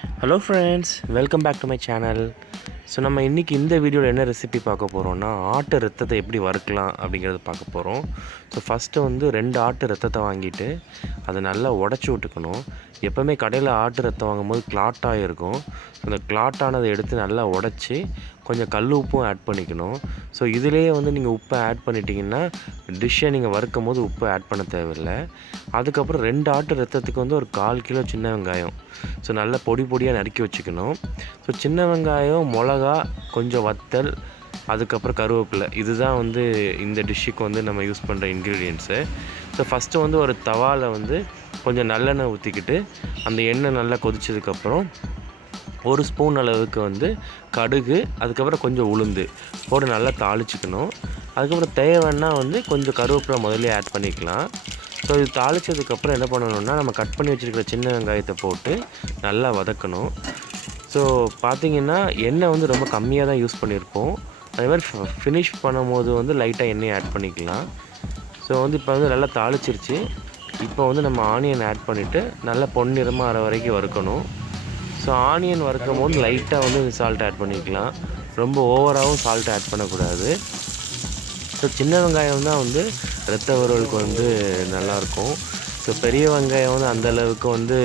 Hello friends, welcome back to my channel. So நம்ம இன்றைக்கி இந்த வீடியோவில் என்ன ரெசிபி பார்க்க போகிறோம்னா, ஆட்டு ரத்தத்தை எப்படி வறுக்கலாம் அப்படிங்கிறத பார்க்க போகிறோம். ஸோ ஃபஸ்ட்டு வந்து 2 ஆட்டு ரத்தத்தை வாங்கிட்டு அதை நல்லா உடச்சி விட்டுக்கணும். எப்போவுமே கடையில் ஆட்டு ரத்தம் வாங்கும்போது கிளாட்டாக இருக்கும். ஸோ அந்த கிளாட்டானதை எடுத்து நல்லா உடச்சி கொஞ்சம் கல் உப்பும் ஆட் பண்ணிக்கணும். ஸோ இதிலேயே வந்து நீங்கள் உப்பை ஆட் பண்ணிட்டீங்கன்னா டிஷ்ஷை நீங்கள் வறுக்கும் போது உப்பு ஆட் பண்ண தேவையில்லை. அதுக்கப்புறம் 2 ஆட்டு ரத்தத்துக்கு வந்து ஒரு 1/4 கிலோ சின்ன வெங்காயம் ஸோ நல்லா பொடி பொடியாக நறுக்கி வச்சுக்கணும். ஸோ சின்ன வெங்காயம், மிளகா, கொஞ்சம் வத்தல், அதுக்கப்புறம் கருவேப்பிலை, இதுதான் வந்து இந்த டிஷ்ஷுக்கு வந்து நம்ம யூஸ் பண்ணுற இன்க்ரீடியன்ட்ஸு. ஸோ ஃபஸ்ட்டு வந்து ஒரு தவாவில் வந்து கொஞ்சம் நல்லெண்ணெய் ஊற்றிக்கிட்டு அந்த எண்ணெய் நல்லா கொதிச்சதுக்கப்புறம் 1 ஸ்பூன் அளவுக்கு வந்து கடுகு, அதுக்கப்புறம் கொஞ்சம் உளுந்து போட்டு நல்லா தாளிச்சிக்கணும். அதுக்கப்புறம் தேவைன்னா வந்து கொஞ்சம் கருவேப்பிலை முதல்ல ஆட் பண்ணிக்கலாம். ஸோ இது தாளித்ததுக்கப்புறம் என்ன பண்ணணுன்னா, நம்ம கட் பண்ணி வச்சுருக்கிற சின்ன வெங்காயத்தை போட்டு நல்லா வதக்கணும். ஸோ பார்த்திங்கன்னா எண்ணெய் வந்து ரொம்ப கம்மியாக தான் யூஸ் பண்ணியிருப்போம். அதே மாதிரி ஃபினிஷ் பண்ணும்போது வந்து லைட்டாக எண்ணெய் ஆட் பண்ணிக்கலாம். ஸோ வந்து இப்போ வந்து நல்லா தாளிச்சிருச்சு. இப்போ வந்து நம்ம ஆனியன் ஆட் பண்ணிவிட்டு நல்லா பொன்னிறமாக ஆகிற வரைக்கும் வறுக்கணும். ஸோ ஆனியன் வறுக்கும் போது லைட்டாக வந்து சால்ட் ஆட் பண்ணிக்கலாம். ரொம்ப ஓவராகவும் சால்ட் ஆட் பண்ணக்கூடாது. ஸோ சின்ன வெங்காயம் தான் வந்து ரத்த வறுவலுக்கு வந்து நல்லாயிருக்கும். ஸோ பெரிய வெங்காயம் வந்து அந்தளவுக்கு வந்து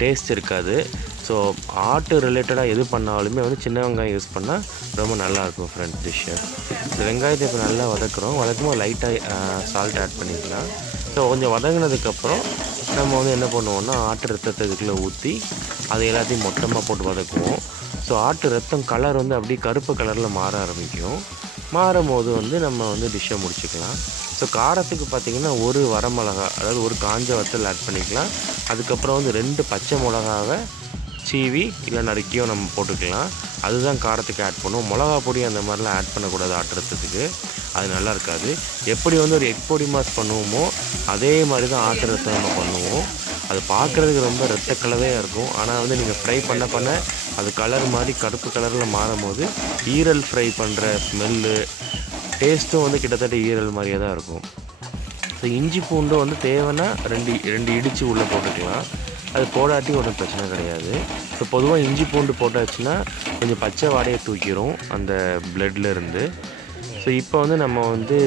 டேஸ்ட் இருக்காது. ஸோ ஆட்டு ரிலேட்டடாக எது பண்ணாலுமே வந்து சின்ன வெங்காயம் யூஸ் பண்ணால் ரொம்ப நல்லாயிருக்கும் ஃப்ரெண்ட்ஸ் டிஷ்ஷு. இந்த வெங்காயத்தை இப்போ நல்லா வதக்கும்போது லைட்டாக சால்ட் ஆட் பண்ணிக்கலாம். ஸோ கொஞ்சம் வதங்கினதுக்கப்புறம் நம்ம வந்து என்ன பண்ணுவோம்னா, ஆட்டு ரத்தத்தை இதுக்குள்ளே ஊற்றி அதை எல்லாத்தையும் மொத்தமாக போட்டு வதக்குவோம். ஸோ ஆட்டு ரத்தம் கலர் வந்து அப்படியே கருப்பு கலரில் மாற ஆரம்பிக்கும். மாறும்போது வந்து நம்ம வந்து டிஷ்ஷை முடிச்சுக்கலாம். ஸோ காரத்துக்கு பார்த்திங்கன்னா 1 வரமிளகா, அதாவது 1 காஞ்ச வத்தல் ஆட் பண்ணிக்கலாம். அதுக்கப்புறம் வந்து 2 பச்சை மிளகாவை சீவி இல்லை நறுக்கியோ நம்ம போட்டுக்கலாம். அதுதான் காரத்துக்கு ஆட் பண்ணுவோம். மிளகா பொடி அந்த மாதிரிலாம் ஆட் பண்ணக்கூடாது ஆட்டுறதுக்கு, அது நல்லா இருக்காது. எப்படி வந்து ஒரு எக் பொடி மாஸ் பண்ணுவோமோ அதே மாதிரி தான் ஆட்டு ரத்தம் நம்ம பண்ணுவோம். அது பார்க்குறதுக்கு ரொம்ப ரத்த கலவையாக இருக்கும். ஆனால் வந்து நீங்கள் ஃப்ரை பண்ண அது கலர் மாதிரி கருப்பு கலரில் மாறும்போது ஈரல் ஃப்ரை பண்ணுற ஸ்மெல்லு, டேஸ்ட்டும் வந்து கிட்டத்தட்ட ஈரல் மாதிரியே தான் இருக்கும். ஸோ இஞ்சி பூண்டு வந்து தேவைன்னா 2 இடித்து உள்ளே போட்டுக்கலாம். அது போடாட்டி ஒன்றும் பிரச்சனை கிடையாது. ஸோ பொதுவாக இஞ்சி பூண்டு போட்டாச்சுன்னா கொஞ்சம் பச்சை வாடையை தூக்கிடும் அந்த பிளட்லேருந்து. ஸோ இப்போ வந்து நம்ம வந்து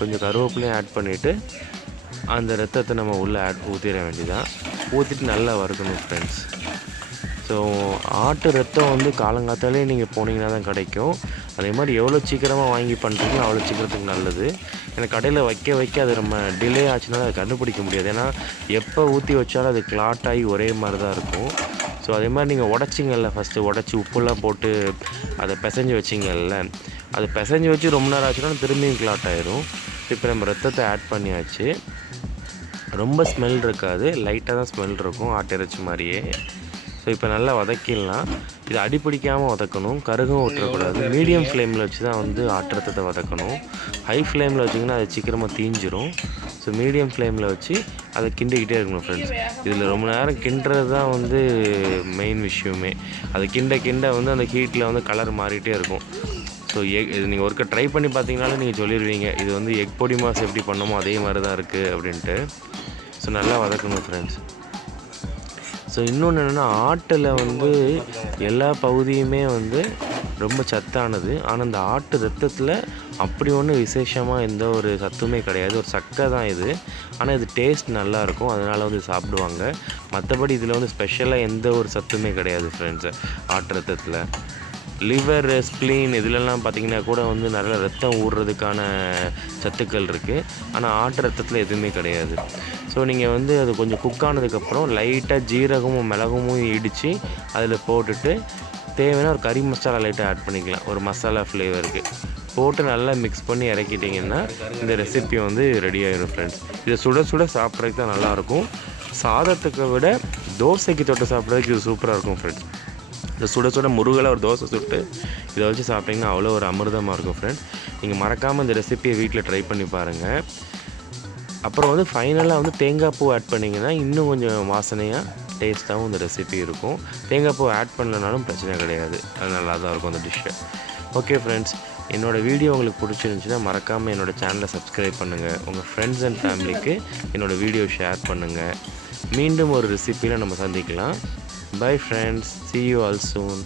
கொஞ்சம் கருவேப்பிலையும் ஆட் பண்ணிவிட்டு அந்த ரத்தத்தை நம்ம உள்ளே ஊற்றிட வேண்டியதான். ஊற்றிட்டு நல்லா வறுக்கணும் ஃப்ரெண்ட்ஸ். ஸோ ஆட்டு ரத்தம் வந்து காலங்காத்தாலே நீங்கள் போனீங்கன்னா தான் கிடைக்கும். அதே மாதிரி எவ்வளோ சீக்கிரமாக வாங்கி பண்ணுறீங்களோ அவ்வளோ சீக்கிரத்துக்கு நல்லது. ஏன்னா கடையில் வைக்க அது நம்ம டிலே ஆச்சுன்னா அதை கண்டுபிடிக்க முடியாது. ஏன்னா எப்போ ஊற்றி வச்சாலும் அது கிளாட் ஆகி ஒரே மாதிரி தான் இருக்கும். ஸோ அதே மாதிரி நீங்கள் உடச்சிங்கல்ல, ஃபஸ்ட்டு உடச்சி உப்புலாம் போட்டு அதை பிசைஞ்சு வச்சிங்கல்ல, அதை பிசைஞ்சு வச்சு ரொம்ப நேரம் ஆச்சுன்னா திரும்பியும் கிளாட் ஆயிரும். இப்போ நம்ம ரத்தத்தை ஆட் பண்ணியாச்சு. ரொம்ப ஸ்மெல் இருக்காது, லைட்டாக தான் ஸ்மெல் இருக்கும் ஆட்டு இறைச்சி மாதிரியே. ஸோ இப்போ நல்லா வதக்கிடலாம். இது அடிப்பிடிக்காமல் வதக்கணும், கருகும் விட்டுறக்கூடாது. மீடியம் ஃப்ளேமில் வச்சு தான் வந்து ஆட்டு ரத்தத்தை வதக்கணும். ஹை ஃப்ளேமில் வச்சிங்கன்னா அது சீக்கிரமாக தீஞ்சிரும். ஸோ மீடியம் ஃப்ளேமில் வச்சு அதை கிண்டிக்கிட்டே இருக்கணும் ஃப்ரெண்ட்ஸ். இதில் ரொம்ப நேரம் கிண்டுறது தான் வந்து மெயின் விஷயமே. அது கிண்ட வந்து அந்த ஹீட்டில் வந்து கலர் மாறிட்டே இருக்கும். ஸோ இது நீங்கள் ஒருக்க ட்ரை பண்ணி பார்த்தீங்கனாலும் நீங்கள் சொல்லிடுவீங்க, இது வந்து எக் பொடி மாஸ் எப்படி பண்ணோமோ அதே மாதிரி தான் இருக்குது அப்படின்ட்டு. ஸோ நல்லா வதக்கணும் ஃப்ரெண்ட்ஸ். ஸோ இன்னொன்று என்னென்னா, ஆட்டில் வந்து எல்லா பகுதியுமே வந்து ரொம்ப சத்தானது. ஆனால் இந்த ஆட்டு ரத்தத்தில் அப்படி ஒன்றும் விசேஷமாக எந்த ஒரு சத்துமே கிடையாது. ஒரு சக்கை தான் இது. ஆனால் இது டேஸ்ட் நல்லாயிருக்கும், அதனால் வந்து சாப்பிடுவாங்க. மற்றபடி இதில் வந்து ஸ்பெஷலாக எந்த ஒரு சத்துமே கிடையாது ஃப்ரெண்ட்ஸு ஆட்டு ரத்தத்தில். லிவர், ஸ்ப்ளீன் இதிலெல்லாம் பார்த்திங்கன்னா கூட வந்து நிறைய ரத்தம் ஊறுறதுக்கான சத்துக்கள் இருக்குது. ஆனால் ஆட்டு ரத்தத்தில் எதுவுமே கிடையாது. ஸோ நீங்கள் வந்து அது கொஞ்சம் குக் ஆனதுக்கப்புறம் லைட்டாக ஜீரகமும் மிளகுமும் இடித்து அதில் போட்டுட்டு தேவைன்னா ஒரு கறி மசாலா லைட்டாக ஆட் பண்ணிக்கலாம், ஒரு மசாலா ஃப்ளேவருக்கு போட்டு நல்லா மிக்ஸ் பண்ணி இறக்கிட்டிங்கன்னா இந்த ரெசிபி வந்து ரெடி ஆகிடும் ஃப்ரெண்ட்ஸ். இதை சுட சுட சாப்பிட்றதுக்கு தான் நல்லாயிருக்கும். சாதத்துக்கு விட தோசைக்கு தொட்டு சாப்பிட்றதுக்கு இது சூப்பராக இருக்கும் ஃப்ரெண்ட்ஸ். இந்த சுட முருகலாக ஒரு தோசை சுட்டு இதை வச்சு சாப்பிட்டிங்கன்னா அவ்வளோ ஒரு அமிர்தமாக இருக்கும் ஃப்ரெண்ட்ஸ். நீங்கள் மறக்காமல் இந்த ரெசிபியை வீட்டில் ட்ரை பண்ணி பாருங்கள். அப்புறம் வந்து ஃபைனலாக வந்து தேங்காய் பூ ஆட் பண்ணிங்கன்னா இன்னும் கொஞ்சம் வாசனையாக டேஸ்ட்டாகவும் இந்த ரெசிபி இருக்கும். தேங்காய் பூ ஆட் பண்ணலனாலும் பிரச்சனை கிடையாது, அது நல்லா தான் இருக்கும் அந்த டிஷ்ஷு. ஓகே ஃப்ரெண்ட்ஸ், என்னோடய வீடியோ உங்களுக்கு பிடிச்சிருந்துச்சின்னா மறக்காமல் என்னோடய சேனலை சப்ஸ்கிரைப் பண்ணுங்கள். உங்கள் ஃப்ரெண்ட்ஸ் அண்ட் ஃபேமிலிக்கு என்னோடய வீடியோ ஷேர் பண்ணுங்கள். மீண்டும் ஒரு ரெசிபியில் நம்ம சந்திக்கலாம். Bye friends, see you all soon.